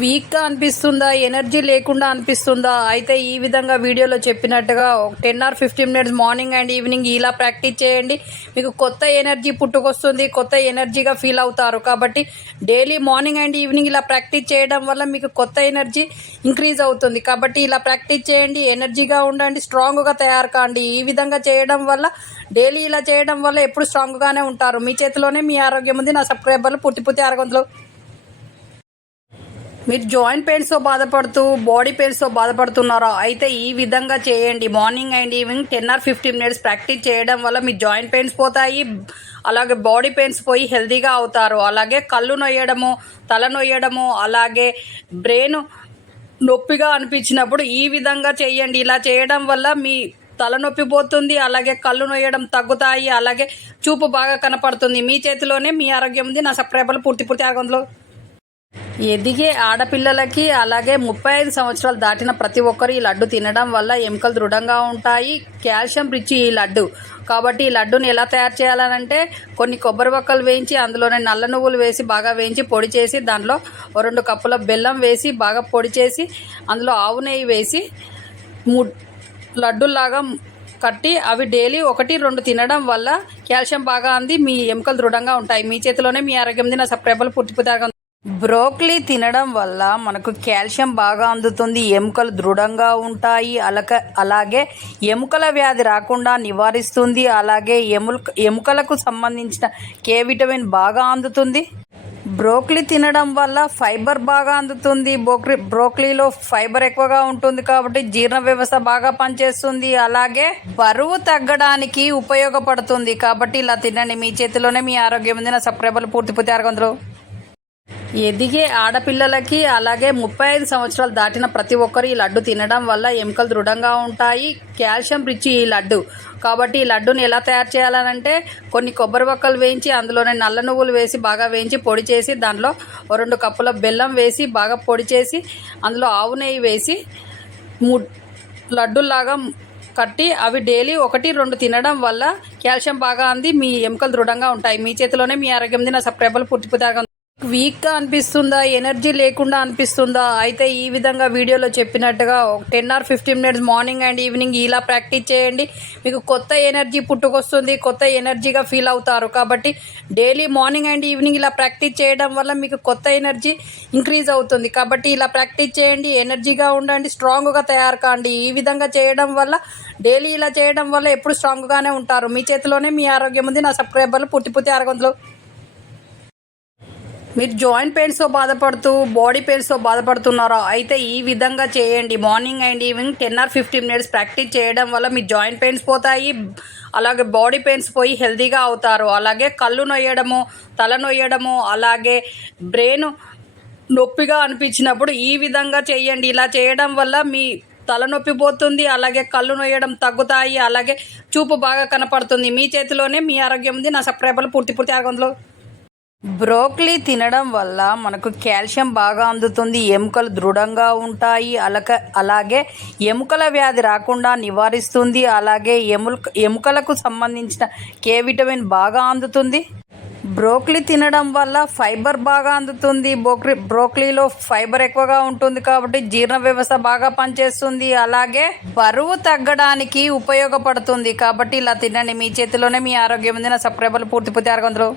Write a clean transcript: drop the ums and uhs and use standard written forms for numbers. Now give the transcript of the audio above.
వీక్గా అనిపిస్తుందా, ఎనర్జీ లేకుండా అనిపిస్తుందా? అయితే ఈ విధంగా వీడియోలో చెప్పినట్టుగా 10 or 15 minutes morning and evening ఇలా ప్రాక్టీస్ చేయండి. మీకు కొత్త ఎనర్జీ పుట్టుకొస్తుంది, కొత్త ఎనర్జీగా ఫీల్ అవుతారు. కాబట్టి డైలీ మార్నింగ్ అండ్ ఈవినింగ్ ఇలా ప్రాక్టీస్ చేయడం వల్ల మీకు కొత్త ఎనర్జీ ఇంక్రీజ్ అవుతుంది. కాబట్టి ఇలా ప్రాక్టీస్ చేయండి, ఎనర్జీగా ఉండండి, స్ట్రాంగ్గా తయారు కాండి. ఈ విధంగా చేయడం వల్ల, డైలీ ఇలా చేయడం వల్ల ఎప్పుడు స్ట్రాంగ్గానే ఉంటారు. మీ చేతిలోనే మీ ఆరోగ్యం ఉంది. నా సబ్స్క్రైబర్లు పూర్తి ఆరోగ్యంలో. మీరు జాయింట్ పెయిన్స్తో బాధపడుతూ బాడీ పెయిన్స్తో బాధపడుతున్నారా? అయితే ఈ విధంగా చేయండి. Morning and evening 10 or 15 minutes practice చేయడం వల్ల మీ జాయింట్ పెయిన్స్ పోతాయి, అలాగే బాడీ పెయిన్స్ పోయి హెల్తీగా అవుతారు. అలాగే కళ్ళు నొయ్యడము, తల నొయ్యడము, అలాగే బ్రెయిన్ నొప్పిగా అనిపించినప్పుడు ఈ విధంగా చేయండి. ఇలా చేయడం వల్ల మీ తలనొప్పి పోతుంది, అలాగే కళ్ళు నొయ్యడం తగ్గుతాయి, అలాగే చూపు బాగా కనపడుతుంది. మీ చేతిలోనే మీ ఆరోగ్యం ఉంది. నా సబ్స్క్రైబర్లు పూర్తి ఆరోగ్యంలో. ఎదిగే ఆడపిల్లలకి, అలాగే 35 సంవత్సరాలు దాటిన ప్రతి ఒక్కరు ఈ లడ్డు తినడం వల్ల ఎముకలు దృఢంగా ఉంటాయి. కాల్షియం రిచ్ ఈ లడ్డు. కాబట్టి ఈ లడ్డుని ఎలా తయారు చేయాలనంటే, కొన్ని కొబ్బరి వక్కలు వేయించి అందులోనే నల్ల నువ్వులు వేసి బాగా వేయించి పొడి చేసి, దాంట్లో 2 కప్పుల బెల్లం వేసి బాగా పొడి చేసి, అందులో ఆవు నెయ్యి వేసి లడ్డుల్లాగా కట్టి అవి డైలీ 1-2 తినడం వల్ల కాల్షియం బాగా అంది మీ ఎముకలు దృఢంగా ఉంటాయి. మీ చేతిలోనే మీ ఆరోగ్యం ఉంది. నా సబ్స్క్రైబర్లు పూర్తి ఆరోగ్యం. బ్రోకలీ తినడం వల్ల మనకు కాల్షియం బాగా అందుతుంది, ఎముకలు దృఢంగా ఉంటాయి, అలాగే ఎముకల వ్యాధి రాకుండా నివారిస్తుంది, అలాగే ఎముకలకు సంబంధించిన కే విటమిన్ బాగా అందుతుంది. బ్రోకలీ తినడం వల్ల ఫైబర్ బాగా అందుతుంది. బ్రోకలీలో ఫైబర్ ఎక్కువగా ఉంటుంది కాబట్టి జీర్ణ వ్యవస్థ బాగా పనిచేస్తుంది, అలాగే బరువు తగ్గడానికి ఉపయోగపడుతుంది. కాబట్టి ఇలా తినండి. మీ చేతిలోనే మీ ఆరోగ్యం ఉంది. నా సబ్స్క్రైబర్లు పూర్తి ఆరోగ్యంలో. ఎదిగే ఆడపిల్లలకి, అలాగే 35 సంవత్సరాలు దాటిన ప్రతి ఒక్కరు ఈ లడ్డు తినడం వల్ల ఎముకలు దృఢంగా ఉంటాయి. కాల్షియం రిచ్ ఈ లడ్డు. కాబట్టి ఈ లడ్డుని ఎలా తయారు చేయాలనంటే, కొన్ని కొబ్బరి వక్కలు వేయించి అందులోనే నల్ల నువ్వులు వేసి బాగా వేయించి పొడి చేసి, దాంట్లో 2 కప్పుల బెల్లం వేసి బాగా పొడి చేసి, అందులో ఆవు నెయ్యి వేసి లడ్డుల్లాగా కట్టి అవి డైలీ 1-2 తినడం వల్ల కాల్షియం బాగా అంది మీ ఎముకలు దృఢంగా ఉంటాయి. మీ చేతిలోనే మీ ఆరోగ్యం ఉంది. నా సబ్స్క్రైబర్లు పూర్తి ఆరోగ్యం. వీక్గా అనిపిస్తుందా, ఎనర్జీ లేకుండా అనిపిస్తుందా? అయితే ఈ విధంగా వీడియోలో చెప్పినట్టుగా 10 or 15 minutes morning and evening ఇలా ప్రాక్టీస్ చేయండి. మీకు కొత్త ఎనర్జీ పుట్టుకొస్తుంది, కొత్త ఎనర్జీగా ఫీల్ అవుతారు. కాబట్టి డైలీ మార్నింగ్ అండ్ ఈవినింగ్ ఇలా ప్రాక్టీస్ చేయడం వల్ల మీకు కొత్త ఎనర్జీ ఇంక్రీజ్ అవుతుంది. కాబట్టి ఇలా ప్రాక్టీస్ చేయండి, ఎనర్జీగా ఉండండి, స్ట్రాంగ్గా తయారు కాండి. ఈ విధంగా చేయడం వల్ల, డైలీ ఇలా చేయడం వల్ల ఎప్పుడు స్ట్రాంగ్గానే ఉంటారు. మీ చేతిలోనే మీ ఆరోగ్యం ఉంది. నా సబ్స్క్రైబర్లు పూర్తి ఆరోగ్యంలో. మీరు జాయింట్ పెయిన్స్తో బాధపడుతూ బాడీ పెయిన్స్తో బాధపడుతున్నారా? అయితే ఈ విధంగా చేయండి. Morning and evening 10 or 15 minutes practice చేయడం వల్ల మీ జాయింట్ పెయిన్స్ పోతాయి, అలాగే బాడీ పెయిన్స్ పోయి హెల్తీగా అవుతారు. అలాగే కళ్ళు నొయ్యడము, తల నొయ్యడము, అలాగే బ్రెయిన్ నొప్పిగా అనిపించినప్పుడు ఈ విధంగా చేయండి. ఇలా చేయడం వల్ల మీ తలనొప్పి పోతుంది, అలాగే కళ్ళు నొయ్యడం తగ్గుతాయి, అలాగే చూపు బాగా కనపడుతుంది. మీ చేతిలోనే మీ ఆరోగ్యం ఉంది. నా సబ్స్క్రైబర్లు పూర్తి ఆరోగ్యంలో. బ్రోకలీ తినడం వల్ల మనకు కాల్షియం బాగా అందుతుంది, ఎముకలు దృఢంగా ఉంటాయి, అలాగే ఎముకల వ్యాధి రాకుండా నివారిస్తుంది, అలాగే ఎముకలకు సంబంధించిన కే విటమిన్ బాగా అందుతుంది. బ్రోకలీ తినడం వల్ల ఫైబర్ బాగా అందుతుంది. బ్రోకలీలో ఫైబర్ ఎక్కువగా ఉంటుంది కాబట్టి జీర్ణ వ్యవస్థ బాగా పనిచేస్తుంది, అలాగే బరువు తగ్గడానికి ఉపయోగపడుతుంది. కాబట్టి ఇలా తినండి. మీ చేతిలోనే మీ ఆరోగ్యం ఉంది. నా సబ్స్క్రైబర్లు పూర్తి ఆరోగ్యంలో.